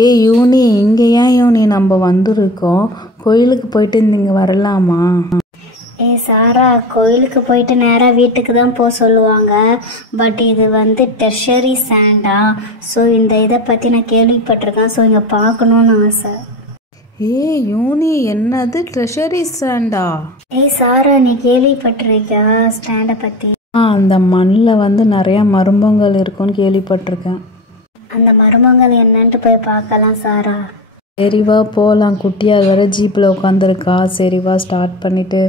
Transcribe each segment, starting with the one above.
ஏய் யூனி, இங்கே ஏன் யூனி நம்ம வந்திருக்கோம்? கோயிலுக்கு போயிட்டு இங்கே வரலாமா? சாரா, கோயிலுக்கு போயிட்டு நேராக வீட்டுக்கு தான் போக சொல்லுவாங்க. பட் இது வந்து டெர்ஷரி சாண்டா. ஸோ இந்த இதை பற்றி நான் கேள்விப்பட்டிருக்கேன். ஸோ இங்கே பார்க்கணுன்னு ஆசை. ஏய் யூனி, என்னது ட்ரெஷரி ஸ்டாண்டா? சாரா, நீ கேள்விப்பட்டிருக்கியா ஸ்டாண்டை பற்றி? அந்த மண்ணில் வந்து நிறையா மர்மங்கள் இருக்குன்னு கேள்விப்பட்டிருக்கேன். அந்த மர்மங்கள் என்னன்ட்டு போய் பார்க்கலாம் சாரா. சரிவா போகலாம். குட்டியாக வேறு ஜீப்பில் உட்காந்துருக்கா. சரிவா ஸ்டார்ட் பண்ணிவிட்டு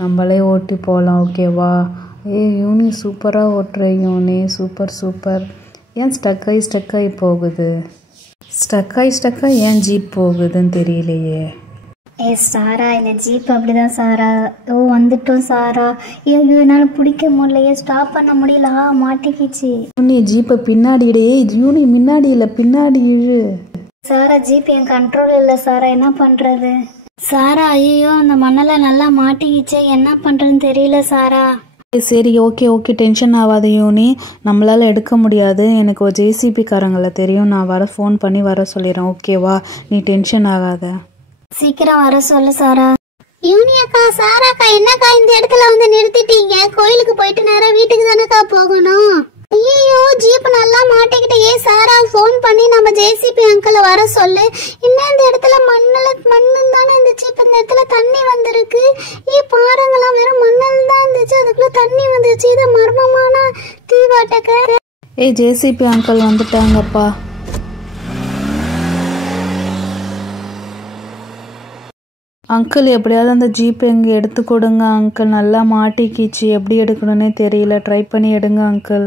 நம்மளே ஓட்டி போகலாம். ஓகேவா? ஏய் யூனி, சூப்பராக ஓட்டுற யூனி. Super super. ஏன் ஸ்டக்காகி போகுது? ஸ்டக்காகி ஏன் ஜீப் போகுதுன்னு தெரியலையே. சாரா, இந்த ஜீப் அப்படிதான் சாரா. வந்துட்டோம் சாரா. என்னால பிடிக்க முடியலையே, ஸ்டாப் பண்ண முடியல. மாட்டிக்கிச்சு. யூனி, ஜீப்பை பின்னாடி இடு. யூனி, முன்னாடி இல்லை, பின்னாடி இழு. சாரா, ஜீப் என் கண்ட்ரோல் இல்லை சாரா. என்ன பண்றது சாரா? ஐயோ, அந்த மண்ணெல்லாம் நல்லா மாட்டிக்கிச்சே. என்ன பண்றதுன்னு தெரியல சாரா. சரி, ஓகே டென்ஷன் ஆகாது யூனி. நம்மளால் எடுக்க முடியாது. எனக்கு ஒரு ஜேசிபி காரங்களை தெரியும். நான் ஃபோன் பண்ணி வர சொல்லிடுறேன். ஓகேவா? நீ டென்ஷன் ஆகாத. சீக்கிரம் வர சொல்லு சாரா. யூனி அக்கா, சாராக்கா, என்னக்கா இந்த இடத்துல வந்து நிறுத்திட்டீங்க? கோயிலுக்கு போயிட்டு நேரம் வீட்டுக்கு தானேக்கா போகணும். ஐயோ, ஜீப் நல்லா மாட்டிக்கிட்டே. சாரா, ஃபோன் பண்ணி நம்ம ஜேசிபி அங்கிளை வர சொல்லு. இன்னும் இந்த இடத்துல மண்ணு தானே இருந்துச்சு. இப்போ இந்த இடத்துல தண்ணி வந்திருக்கு. பாருங்களாம், வெறும் மண்ணல் தான் இருந்துச்சு. அதுக்குள்ள தண்ணி வந்துருச்சு. இதை மர்மமான தீவாட்டக்க. ஜேசிபி அங்கிள் வந்துட்டாங்கப்பா. அங்கிள், எப்படியாவது அந்த ஜீப் எங்கே எடுத்து கொடுங்க அங்கிள். நல்லா மாட்டிக்கிச்சு. எப்படி எடுக்கணும்னே தெரியல. ட்ரை பண்ணி எடுங்க அங்கிள்.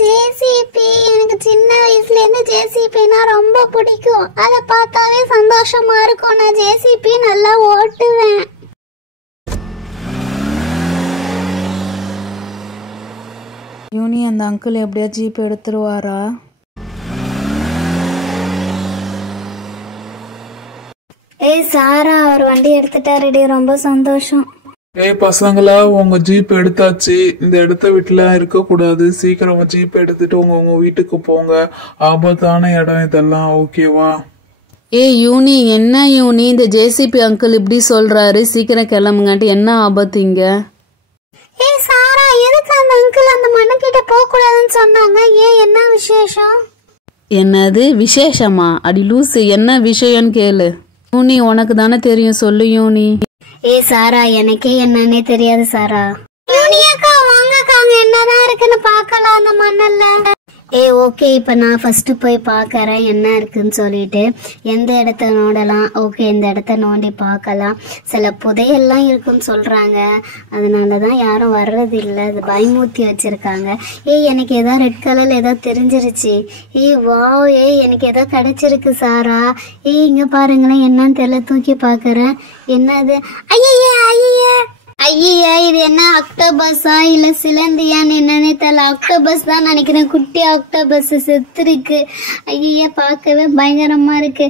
ஜேசிபி, எனக்கு சின்ன வயசுல இருந்து ஜேசிபினா ரொம்ப பிடிக்கும். அதை பார்த்தாவே சந்தோஷமா இருக்கும். நான் ஜேசிபி நல்லா ஓட்டுவேன். யூனி, அந்த அங்கிள் எப்படியா ஜீப் எடுத்துருவாரா? சாரா, அவர் வண்டி எடுத்துட்டாருடி. ரொம்ப சந்தோஷம். பசங்களா, உங்க ஜீப் எடுத்தாச்சு. இந்த இடத்த வீட்டுல இருக்க கூடாது. சீக்கிரம் ஜீப் எடுத்துட்டு உங்க வீட்டுக்கு போங்க. ஆபத்தான இடம் இதெல்லாம். ஓகேவா? யூனி, என்ன யூனி, இந்த ஜேசிபி அங்கிள் இப்படி சொல்றாரு? சீக்கிரம் கிளம்புங்கன்ட்டு. என்ன ஆபத்து இங்க? சாரா, எதுக்கு அந்த அங்கிள் அந்த மண்ணு கிட்ட போக கூடாதுன்னு சொன்னாங்க? என்ன விசேஷம்? என்னது விசேஷமா? அடி லூசு, என்ன விஷயம்னு கேளு. யூனி, உனக்கு தானே தெரியும், சொல்லு யூனி. சாரா, எனக்கே என்னன்னே தெரியாது சாரா. யூனி அக்கா, வாங்க அக்கா, அங்க என்னதான் இருக்குன்னு பார்க்கலாம் அந்த மண்ணல்ல. ஓகே, இப்ப நான் ஃபர்ஸ்ட் போய் பாக்கறேன் என்ன இருக்குன்னு சொல்லிட்டு. எந்த இடத்த நோண்டலாம்? ஓகே, இந்த இடத்த நோண்டி பார்க்கலாம். சில புதையெல்லாம் இருக்குன்னு சொல்றாங்க. அதனாலதான் யாரும் வர்றது இல்லை. அது பயமூத்தி வச்சிருக்காங்க. எனக்கு ஏதோ ரெட் கலர்ல ஏதோ தெரிஞ்சிருச்சு. வாவ், எனக்கு ஏதோ கிடைச்சிருக்கு சாரா. இங்க பாருங்களேன், என்னன்னு தெரியல. தூக்கி பாக்குறேன். என்னது? ஐயா, இது என்ன ஆக்டோபஸா இல்ல சிலந்தியான்னு என்னன்னே தெரியல. ஆக்டோபஸ் தான் நினைக்கிறேன். குட்டி ஆக்டோபஸ் செத்துருக்கு. ஐயா, பார்க்கவே பயங்கரமா இருக்கு.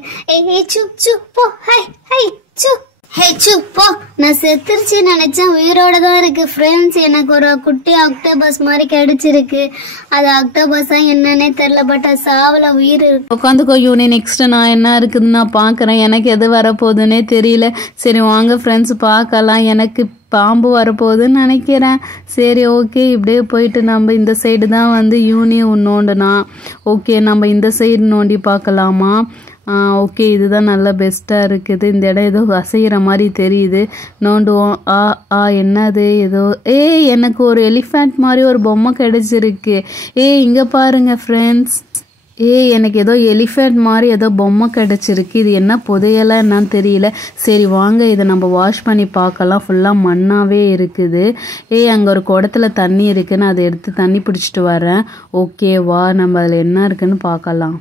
போ. நான் செத்துருச்சு நினைச்சேன். உயிரோட தான் இருக்கு ஃப்ரெண்ட்ஸ். எனக்கு ஒரு குட்டி ஆக்டோபஸ் மாதிரி கிடைச்சிருக்கு. அது ஆக்டோபஸா என்னன்னே தெரியல. பட் அது சாவல, உயிர் இருக்கு. உட்காந்துக்கோ யூனி. நெக்ஸ்ட் நான் என்ன இருக்குதுன்னு நான் பாக்குறேன். எனக்கு எது வரப்போகுதுன்னே தெரியல. சரி வாங்க ஃப்ரெண்ட்ஸ், பார்க்கலாம். எனக்கு பாம்பு வரப்போகுதுன்னு நினைக்கிறேன். சரி ஓகே, இப்படியே போயிட்டு நம்ம இந்த சைடு தான் வந்து யூனி நோண்டுனா. ஓகே, நம்ம இந்த சைடு நோண்டி பார்க்கலாமா? ஓகே, இதுதான் நல்லா பெஸ்ட்டாக இருக்குது. இந்த இடம் ஏதோ அசைகிற மாதிரி தெரியுது. நோண்டுவோம். என்னது? ஏதோ எனக்கு ஒரு எலிஃபண்ட் மாதிரி ஒரு பொம்மை கிடைச்சிருக்கு. இங்கே பாருங்க ஃப்ரெண்ட்ஸ். எனக்கு ஏதோ எலிஃபண்ட் மாதிரி ஏதோ பொம்மை கிடைச்சிருக்கு. இது என்ன புதையெல்லாம் என்னன்னு தெரியல. சரி வாங்க, இதை நம்ம வாஷ் பண்ணி பார்க்கலாம். ஃபுல்லாக மண்ணாவே இருக்குது. அங்கே ஒரு குடத்துல தண்ணி இருக்குன்னு அதை எடுத்து தண்ணி பிடிச்சிட்டு வரேன். ஓகேவா? நம்ம அதில் என்ன இருக்குன்னு பார்க்கலாம்.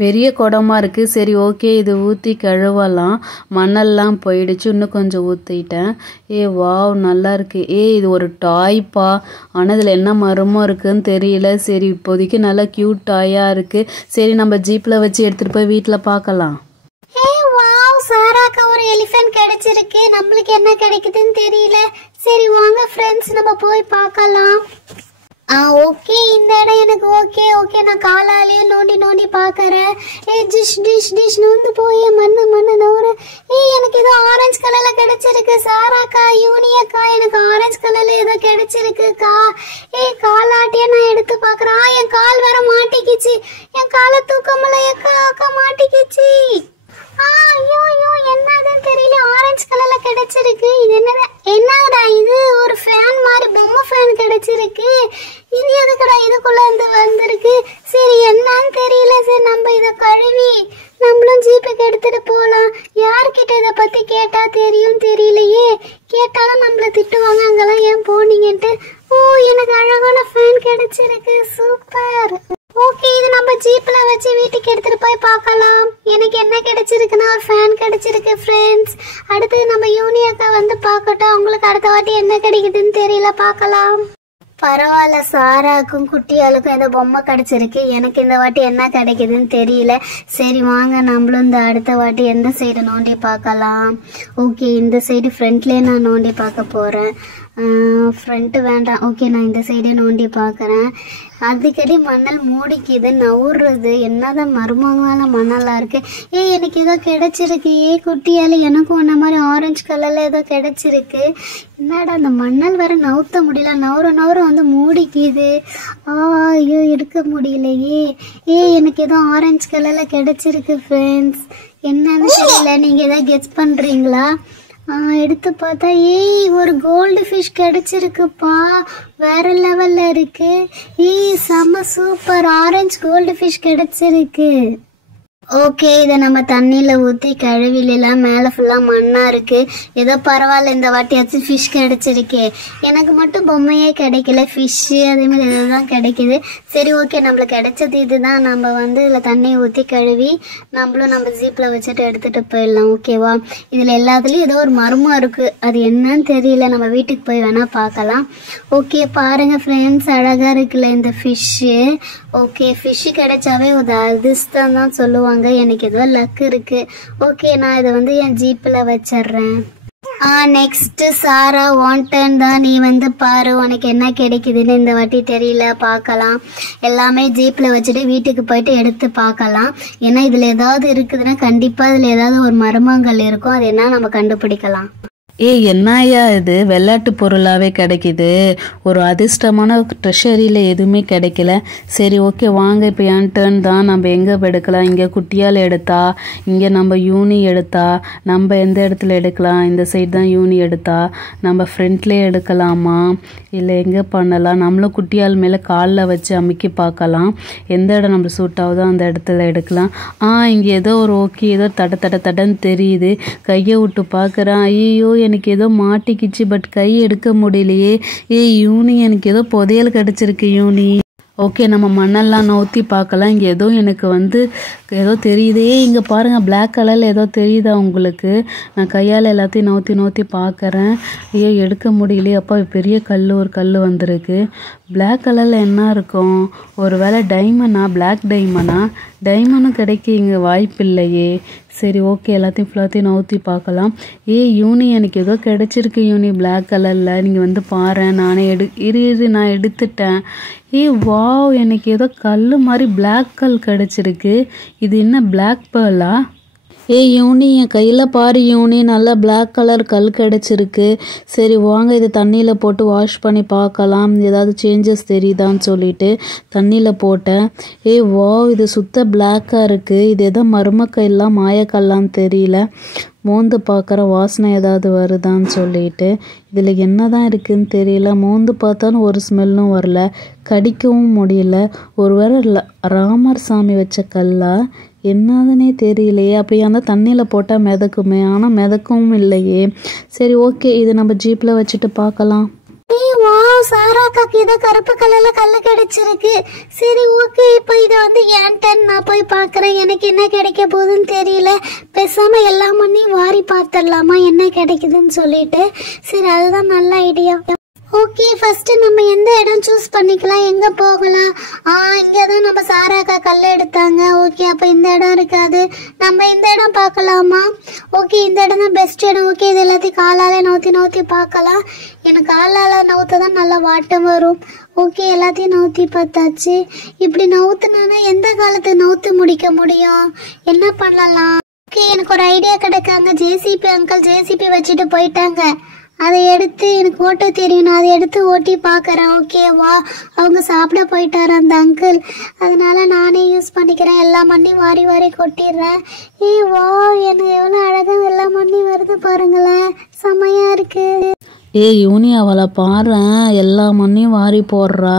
பெரிய குடமா இருக்கு. சரி ஓகே, இது ஊற்றி கழுவலாம். மண்ணெல்லாம் போயிடுச்சு. இன்னும் கொஞ்சம் ஊற்றிட்டேன். வாவ், நல்லா இருக்கு. இது ஒரு டாய்ப்பா. ஆனால் இதில் என்ன மரமும் இருக்குன்னு தெரியல. சரி, இப்போதைக்கு நல்லா கியூட் டாயாக இருக்கு. சரி, நம்ம ஜீப்பில் வச்சு எடுத்துகிட்டு போய் வீட்டில் பார்க்கலாம். சாராக்கு ஒரு எலிஃபண்ட் கிடைச்சிருக்கு. நம்மளுக்கு என்ன கிடைக்குதுன்னு தெரியல. சரி வாங்க ஃப்ரெண்ட்ஸ், நம்ம போய் பார்க்கலாம். ஓகே இந்த இடம் எனக்கு ஓகே ஓகே நான் காலாலேயே நோண்டி நோண்டி பாக்குறேன். டிஷ் டிஷ் டிஷ் நோந்து போய் மண்ணு நவுற. எனக்கு ஏதோ ஆரஞ்சு கலர்ல கிடைச்சிருக்கு. சாராக்கா யூனியக்கா எனக்கு ஆரஞ்சு கலர்ல ஏதோ கிடைச்சிருக்குக்கா. காலாட்டிய நான் எடுத்து பாக்குறேன். என் கால் வேற மாட்டிக்கிச்சு. என் காலை தூக்க முடியலக்கா. அக்கா மாட்டிக்கிச்சு. ஐயோ என்னதுன்னு தெரியல. ஆரஞ்சு கலர்ல கிடைச்சிருக்கு. இது என்னடா இது? ஒரு ஃபேன் மாதிரி பொம்மை ஃபேன் கிடைச்சிருக்கு. இது எதுக்குடா இதுக்குள்ள இருந்து வந்திருக்கு? சரி என்னன்னு தெரியல. சரி நம்ம இதை கழுவி நம்மளும் ஜீப்புக்கு எடுத்துட்டு போலாம். யார்கிட்ட இதை பத்தி கேட்டா தெரியும் தெரியலையே. கேட்டாலும் நம்மள திட்டுவாங்க, அங்கெல்லாம் ஏன் போனீங்கன்ட்டு. எனக்கு அழகான ஃபேன் கிடைச்சிருக்கு. சூப்பர். ஓகே இது நம்ம ஜீப்ல வச்சு வீட்டுக்கு எடுத்துட்டு போய் பார்க்கலாம். எனக்கு என்ன கிடைச்சிருக்குன்னா ஒரு ஃபேன் கிடைச்சிருக்கு ஃப்ரெண்ட்ஸ். அடுத்து நம்ம யூனியக்கா வந்து பார்க்கட்டும். அவங்களுக்கு அடுத்த வாட்டி என்ன கிடைக்குதுன்னு தெரியல, பார்க்கலாம். பரவாயில்ல, சாராக்கும் குட்டியாளுக்கும் ஏதோ பொம்மை கிடைச்சிருக்கு. எனக்கு இந்த வாட்டி என்ன கிடைக்குதுன்னு தெரியல. சரி வாங்க நம்மளும் இந்த அடுத்த வாட்டி எந்த சைடு நோண்டி பார்க்கலாம். ஓகே இந்த சைடு ஃப்ரண்ட்லேயே நான் நோண்டி பார்க்க போகிறேன். ஃப்ரண்ட்டு வேண்டாம். ஓகே நான் இந்த சைடே நோண்டி பார்க்குறேன். அடிக்கடி மணல் மூடிக்குது, நவுறது. என்னதான் மருமகனால மணலாக இருக்கு. எனக்கு ஏதோ கிடைச்சிருக்கு. குட்டியால் எனக்கும் ஒன்ன மாதிரி ஆரஞ்சு கலரில் ஏதோ கிடைச்சிருக்கு. என்னடா அந்த மணல் வேற நவுத்த முடியல. நவுற வந்து மூடிக்குது. ஐயோ எடுக்க முடியலையே. எனக்கு ஏதோ ஆரஞ்சு கலரில் கிடைச்சிருக்கு ஃப்ரெண்ட்ஸ். என்னன்னு தெரியல. நீங்கள் ஏதாவது கெஸ் பண்ணுறீங்களா? எடுத்து பார்த்தா ஒரு கோல்டு ஃபிஷ் கிடைச்சிருக்குப்பா. வேற லெவல்ல இருக்கு. செம சூப்பர். ஆரஞ்சு கோல்டு ஃபிஷ் கிடைச்சிருக்கு. ஓகே இதை நம்ம தண்ணியில் ஊற்றி கழுவிலாம். மேலே ஃபுல்லாக மண்ணாக இருக்குது. ஏதோ பரவாயில்ல, இந்த வாட்டியாச்சும் ஃபிஷ் கிடைச்சிருக்கே. எனக்கு மட்டும் பொம்மையே கிடைக்கல, ஃபிஷ்ஷு அதேமாதிரி எதாவது தான் கிடைக்கிது. சரி ஓகே நம்மளுக்கு கிடைச்சது இதுதான். நம்ம வந்து இதில் தண்ணியை ஊற்றி கழுவி நம்மளும் நம்ம ஜீப்பில் வச்சுட்டு எடுத்துகிட்டு போயிடலாம். ஓகேவா? இதில் எல்லாத்துலேயும் ஏதோ ஒரு மர்மம் இருக்குது. அது என்னன்னு தெரியல. நம்ம வீட்டுக்கு போய் வேணால் பார்க்கலாம். ஓகே பாருங்கள் ஃப்ரெண்ட்ஸ், அழகாக இருக்குல்ல இந்த ஃபிஷ்ஷு. ஓகே ஃபிஷ்ஷு கிடைச்சாவே ஒரு அதிர்ஷ்டம் தான் சொல்லுவாங்க. எனக்கு ஏதோ லக் இருக்கு. ஓகே நான் இதை வந்து என் ஜீப்ல வச்சிடுறேன். நெக்ஸ்ட் சாரா வாண்டன் தான். நீ வந்து பாரு உனக்கு என்ன கிடைக்குதுன்னு. இந்த வாட்டி தெரியல, பார்க்கலாம். எல்லாமே ஜீப்ல வச்சுட்டு வீட்டுக்கு போயிட்டு எடுத்து பார்க்கலாம். ஏன்னா இதுல ஏதாவது இருக்குதுன்னா கண்டிப்பா இதுல ஏதாவது ஒரு மர்மங்கள் இருக்கும். அது என்ன நம்ம கண்டுபிடிக்கலாம். என்னையா இது விளையாட்டு பொருளாகவே கிடைக்கிது. ஒரு அதிர்ஷ்டமான ட்ரெஷரியில் எதுவுமே கிடைக்கல. சரி ஓகே வாங்க இப்போ என் டர்ன் தான். நம்ம எங்கே எடுக்கலாம்? இங்கே குட்டியால் எடுத்தா, இங்கே நம்ம யூனி எடுத்தா, நம்ம எந்த இடத்துல எடுக்கலாம்? இந்த சைடு தான் யூனி எடுத்தா. நம்ம ஃப்ரண்ட்லேயே எடுக்கலாமா இல்லை எங்கே பண்ணலாம்? நம்மளும் குட்டியால் மேலே காலில் வச்சு அமுக்கி பார்க்கலாம். எந்த இடம் நம்ம சூட் ஆகுதோ அந்த இடத்துல எடுக்கலாம். இங்கே ஏதோ ஒரு ஓகே ஏதோ தடன்னு தெரியுது. கையை விட்டு பார்க்குறேன். ஐயோ எனக்கு ஏதோ மாட்டிக்கிச்சு. பட் கை எடுக்க முடியலையே. யூனி எனக்கு ஏதோ புதையல் கிடைச்சிருக்கு யூனி. ஓகே நம்ம மண்ணெல்லாம் நோத்தி பார்க்கலாம். இங்கே ஏதோ எனக்கு வந்து ஏதோ தெரியுதே. இங்கே பாருங்கள் பிளாக் கலரில் ஏதோ தெரியுதா உங்களுக்கு? நான் கையால் எல்லாத்தையும் நோத்தி பார்க்குறேன். எடுக்க முடியலையே. அப்பா பெரிய ஒரு கல் வந்திருக்கு. பிளாக் கலரில் என்ன இருக்கும்? ஒரு வேளை டைமண்டா? பிளாக் டைமண்டும் கிடைக்க இங்கே வாய்ப்பு இல்லையே. சரி ஓகே எல்லாத்தையும் ஃபுல்லாத்தையும் நோத்தி பார்க்கலாம். யூனி எனக்கு ஏதோ கிடைச்சிருக்கு யூனி பிளாக் கலரில். நீங்கள் வந்து பாரு. நானே நான் எடுத்துட்டேன். வாவ் எனக்கு ஏதோ கல் மாதிரி பிளாக் கல் கிடைச்சிருக்கு. இது என்ன பிளாக் பேர்லா? யூனி என் கையில் பாரு யூனி, நல்லா பிளாக் கலர் கல் கிடச்சிருக்கு. சரி வாங்க இது தண்ணியில் போட்டு வாஷ் பண்ணி பார்க்கலாம். ஏதாவது சேஞ்சஸ் தெரியுதான்னு சொல்லிட்டு தண்ணியில் போட்டேன். வாவ் இது சுத்த பிளாக்காக இருக்குது. இது எதோ மருமக்கல்லாம் மாயக்கல்லான்னு தெரியல. மோந்து பார்க்குற வாசனை ஏதாவது வருதான்னு சொல்லிட்டு இதில் என்ன தான் இருக்குதுன்னு தெரியல. மோந்து பார்த்தாலும் ஒரு ஸ்மெல்லும் வரல, கடிக்கவும் முடியல. ஒருவேளை ராமர் சாமி வச்ச கல்லா என்னதுன்னே தெரியலையே. அப்படியே அந்த தண்ணியில் போட்டால் மிதக்குமே, ஆனால் மிதக்கவும் இல்லையே. சரி ஓகே இது நம்ம ஜீப்பில் வச்சுட்டு பார்க்கலாம். சாராக்காக்கு இதை கருப்பு கலர்ல கல்லு கிடைச்சிருக்கு. சரி ஓகே இப்போ இதை வந்து என் டர்ன். நான் போய் பார்க்குறேன். எனக்கு என்ன கிடைக்க போகுதுன்னு தெரியல. பேசாம எல்லா மண்ணையும் வாரி பார்த்துடலாமா என்ன கிடைக்குதுன்னு சொல்லிட்டு. சரி அதுதான் நல்ல ஐடியா. ஓகே ஃபர்ஸ்ட் நம்ம எந்த இடம் சூஸ் பண்ணிக்கலாம், எங்க போகலாம்? இங்கே தான் நம்ம சாராக்கா கல் எடுத்தாங்க. ஓகே அப்போ இந்த இடம் இருக்காது, நம்ம இந்த இடம் பார்க்கலாமா? ஓகே இந்த இடம் தான் பெஸ்ட் இடம். ஓகே இது எல்லாத்தையும் காலால் நவுத்தி பார்க்கலாம். எனக்கு காலால் நவுத்த தான் நல்லா வாட்டம் வரும். ஓகே எல்லாத்தையும் நவுத்தி பார்த்தாச்சு. இப்படி நவுத்துனானா எந்த காலத்து நவுத்து முடிக்க முடியும்? என்ன பண்ணலாம்? ஓகே எனக்கு ஒரு ஐடியா கிடைக்காங்க. ஜேசிபி அங்கிள் ஜேசிபி வச்சுட்டு போயிட்டாங்க. அதை எடுத்து எனக்கு ஓட்ட தெரியும், நான் அதை எடுத்து ஓட்டி பார்க்குறேன். ஓகேவா? அவங்க சாப்பிட போயிட்டாரு அந்த அங்கிள், அதனால நானே யூஸ் பண்ணிக்கிறேன். எல்லா மண்ணையும் வாரி வாரி கொட்டிடுறேன். வா, எனக்கு எவ்வளோ அழகாக எல்லா மண்ணையும் வருது பாருங்களேன், செமையா இருக்கு. யூனி அவளை பாரு, எல்லா மண்ணையும் வாரி போடுறா.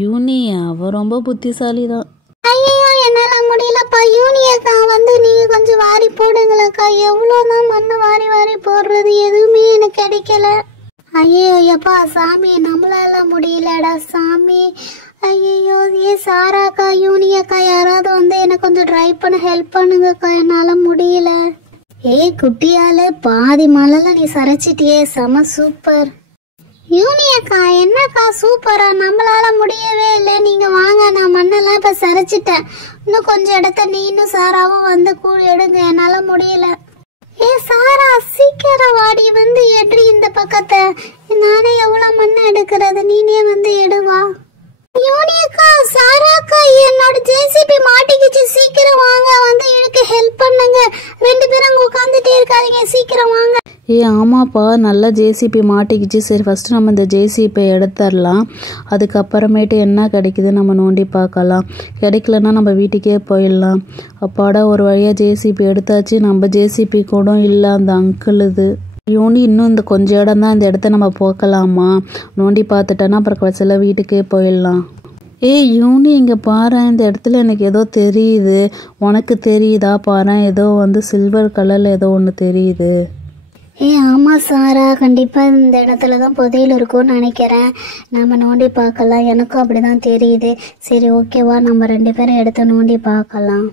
யூனி அவ ரொம்ப புத்திசாலி தான். ஐயோ என்னால முடியலப்பா. யூனியக்கா வந்து நீங்க கொஞ்சம் வாரி போடுங்களக்கா. எவ்வளோதான் மண்ணை வாரி வாரி போடுறது, எதுவுமே எனக்கு கிடைக்கல. ஐயோ ஐயப்பா சாமி, நம்மளால முடியலடா சாமி. ஐயோ சாராக்கா யூனியக்கா யாராவது வந்து எனக்கு கொஞ்சம் ட்ரை பண்ண ஹெல்ப் பண்ணுங்கக்கா, என்னால முடியல. குட்டியால பாதி மலைல நீ சரைச்சிட்டியே, செம சூப்பர். யூனியக்கா என்னக்கா சூப்பரா, நம்மளால முடியவே இல்லை. நீங்க வாங்க, நான் மண்ணெல்லாம் இப்ப சரைச்சிட்டேன். இன்னும் கொஞ்சம் இடத்த நீனும் சாராவும் வந்து கூழ் எடுங்க, என்னால முடியல. சாரா சீக்கிரம் வாடி, வந்து எடுறி இந்த பக்கத்தை. நானே எவ்வளவு மண்ணை எடுக்கிறது, நீனே வந்து எடுவா. யூனியக்கா சாராக்கா என்னோட ஜேசிபி மாட்டிக்கிச்சு, சீக்கிரம் வாங்க, வந்து இழுக்க ஹெல்ப் பண்ணுங்க. 2 பேரும் அங்க உட்காந்துட்டே இருக்காதீங்க, சீக்கிரம் வாங்க. ஆமாப்பா, நல்லா ஜேசிபி மாட்டிக்கிச்சு. சரி ஃபஸ்ட்டு நம்ம இந்த ஜேசிபி எடுத்துடலாம், அதுக்கப்புறமேட்டு என்ன கிடைக்குது நம்ம நோண்டி பார்க்கலாம். கிடைக்கலன்னா நம்ம வீட்டுக்கே போயிடலாம். அப்பாடா ஒரு வழியாக ஜேசிபி எடுத்தாச்சு. நம்ம ஜேசிபி கூட இல்லை, அந்த அங்கிள் இது. யூனி இன்னும் இந்த கொஞ்சம் இடம் தான், இந்த இடத்த நம்ம போக்கலாமா? நோண்டி பார்த்துட்டோன்னா அப்புறம் கடைசியில் வீட்டுக்கே போயிடலாம். யூனி இங்கே பாரு, இந்த இடத்துல எனக்கு ஏதோ தெரியுது, உனக்கு தெரியுதா? பாரு, ஏதோ வந்து சில்வர் கலரில் ஏதோ ஒன்று தெரியுது. ஆமா சாரா, கண்டிப்பா இந்த இடத்துல தான் புதையல் இருக்கும்னு நினைக்கிறேன். நம்ம நோண்டி பார்க்கலாம், எனக்கும் அப்படிதான் தெரியுது. சரி ஓகேவா, நம்ம 2 பேரும் எடுத்து நோண்டி பார்க்கலாம்.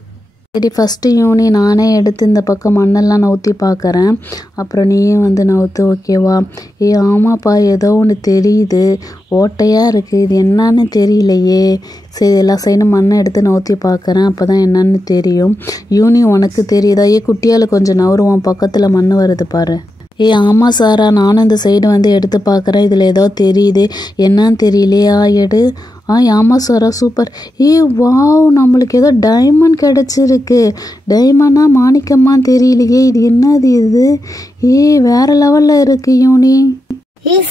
சரி ஃபஸ்ட்டு யூனி நானே எடுத்து இந்த பக்கம் மண்ணெல்லாம் நவுத்தி பார்க்குறேன், அப்புறம் நீயும் வந்து நவுத்து. ஓகேவா? ஆமாப்பா ஏதோ ஒன்று தெரியுது, ஓட்டையாக இருக்குது, இது என்னன்னு தெரியலையே. சரி எல்லா சைடும் மண்ணை எடுத்து நவுத்தி பார்க்குறேன், அப்போ தான் என்னன்னு தெரியும். யூனி உனக்கு தெரியுதா? குட்டியால் கொஞ்சம் நவருவான், பக்கத்தில் மண் வருது பாரு. ஆமாம் சாரா, நானும் இந்த சைடு வந்து எடுத்து பார்க்குறேன், இதில் ஏதோ தெரியுது, என்னன்னு தெரியலையா? எடு. ஆமாம் சாரா சூப்பர். வாவ், நம்மளுக்கு ஏதோ டைமண்ட் கிடச்சிருக்கு. டைமண்டா மாணிக்கம்மான்னு தெரியலையே, இது என்னது இது? வேற லெவலில் இருக்கு யூனி.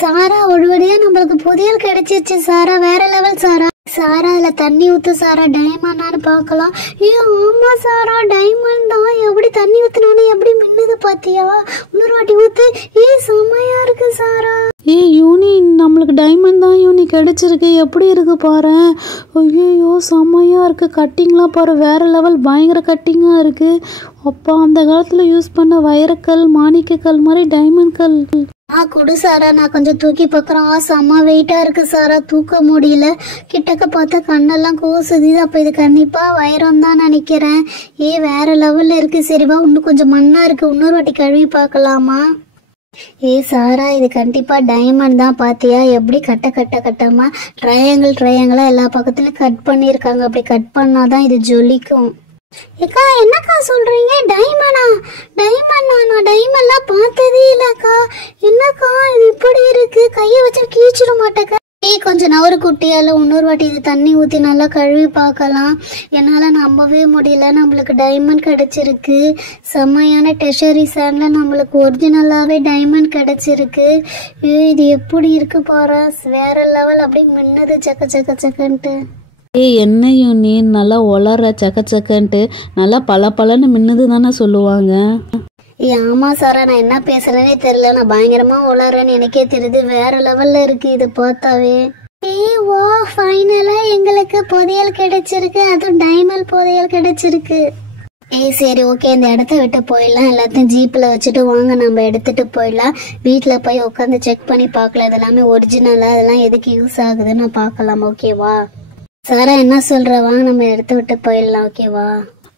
சாரா ஒரு வழியா நம்மளுக்கு புதையல் கிடைச்சிருச்சு சாரா, வேற லெவல் சாரா. சாரா அதுல தண்ணி ஊத்து சாரா, டைமண்டான்னு பார்க்கலாம். ஆமா சாரா டைமண்ட் தான். எப்படி தண்ணி ஊத்தினோன்னு எப்படி மின்னுது பாத்தியா? இன்னொரு வாட்டி ஊத்து. செம்மையா இருக்கு சாரா. யூனி நம்மளுக்கு டைமண்ட் தான் யூனி கிடைச்சிருக்கு, எப்படி இருக்கு பாரு. ஐயோ செம்மையா இருக்கு, கட்டிங்லாம் பாரு வேற லெவல், பயங்கர கட்டிங்காக இருக்கு. அப்பா அந்த காலத்தில் யூஸ் பண்ண வைரக்கல் மாணிக்கக்கல் மாதிரி டைமண்ட் கல். குடு சாரா, நான் கொஞ்சம் தூக்கி பார்க்குறேன். செம்ம வெயிட்டா இருக்கு சாரா, தூக்க முடியல. கிட்டக்க பார்த்தா கண்ணெல்லாம் கூசுது. அப்ப இது கண்டிப்பா வைரம் தான் நினைக்கிறேன். வேற லெவல்ல இருக்கு. சரிவா, இன்னும் கொஞ்சம் மண்ணா இருக்கு, இன்னொரு வாட்டி கழுவி பார்க்கலாமா? சாரா இது கண்டிப்பா டைமண்ட் தான். பாத்தியா எப்படி கட்டமா ட்ரையாங்கிளா எல்லா பக்கத்துலயும் கட் பண்ணிருக்காங்க. அப்படி கட் பண்ணாதான் இது ஜொலிக்கும். ஏக்கா என்னக்கா சொல்றீங்க? டைமண்டா? நான் டைமண்ட்லாம் பார்த்ததே இல்லக்கா. என்னக்கா இது இப்படி இருக்கு? கையை வச்சு கீச்சிட மாட்டேக்கா. கொஞ்சம் நவரு குட்டியால இன்னொரு வாட்டி இது தண்ணி ஊத்தி நல்லா கழுவி பார்க்கலாம். என்னால நம்பவே முடியல, நம்மளுக்கு டைமண்ட் கிடைச்சிருக்கு. செம்மையான டெஷரி சாண்ட்ல நம்மளுக்கு ஒரிஜினலாவே டைமண்ட் கிடைச்சிருக்கு. இது எப்படி இருக்கு பாரு, வேற லெவல். அப்படி மின்னது சக்கன்ட்டு. என்ன யூனி நல்லா ஒளற சக்கன்ட்டு, நல்லா பலன்னு மின்னுது தானே சொல்லுவாங்க. ஆமா சாரா, நான் என்ன பேசுறேனே தெரியல, நான் பயங்கரமா உளறேன்னு எனக்கே தெரியுது. வேற லெவல்ல இருக்கு இது பார்த்தாவே. வா, ஃபைனலா எங்களுக்கு புதையல் கிடைச்சிருக்கு, அதுவும் டைமண்ட் புதையல் கிடைச்சிருக்கு. சரி ஓகே, இந்த இடத்த விட்டு போயிடலாம். எல்லாத்தையும் ஜீப்ல வச்சுட்டு வாங்க, நம்ம எடுத்துட்டு போயிடலாம். வீட்டுல போய் உட்காந்து செக் பண்ணி பார்க்கலாம், இதெல்லாமே ஒரிஜினலா, அதெல்லாம் எதுக்கு யூஸ் ஆகுதுன்னு பார்க்கலாம். ஓகேவா சாரா, என்ன சொல்ற? வாங்க நம்ம எடுத்து விட்டு போயிடலாம். ஓகேவா?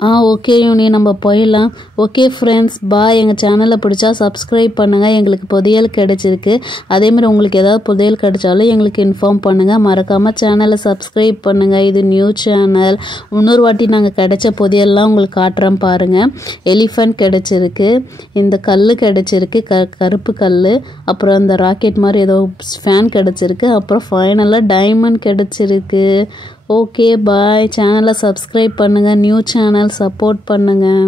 ஓகே யூனி, நம்ம போயிடலாம். ஓகே ஃப்ரெண்ட்ஸ், பாய். எங்கள் சேனலை பிடிச்சா சப்ஸ்கிரைப் பண்ணுங்கள். எங்களுக்கு புதையல் கிடச்சிருக்கு. அதேமாதிரி உங்களுக்கு ஏதாவது புதையல் கிடைச்சாலும் எங்களுக்கு இன்ஃபார்ம் பண்ணுங்கள். மறக்காமல் சேனலை சப்ஸ்கிரைப் பண்ணுங்கள். இது நியூ சேனல். இன்னொரு வாட்டி நாங்கள் கிடைச்ச புதையல்லாம் உங்களுக்கு காட்டுறோம் பாருங்கள். எலிஃபண்ட் கிடச்சிருக்கு, இந்த கல் கிடச்சிருக்கு, கருப்பு கல், அப்புறம் இந்த ராக்கெட் மாதிரி ஏதோ ஃபேன் கிடச்சிருக்கு, அப்புறம் ஃபைனலாக டைமண்ட் கிடச்சிருக்கு. Okay bye. சேனலை சப்ஸ்கிரைப் பண்ணுங்கள். நியூ சேனல் சப்போர்ட் பண்ணுங்கள்.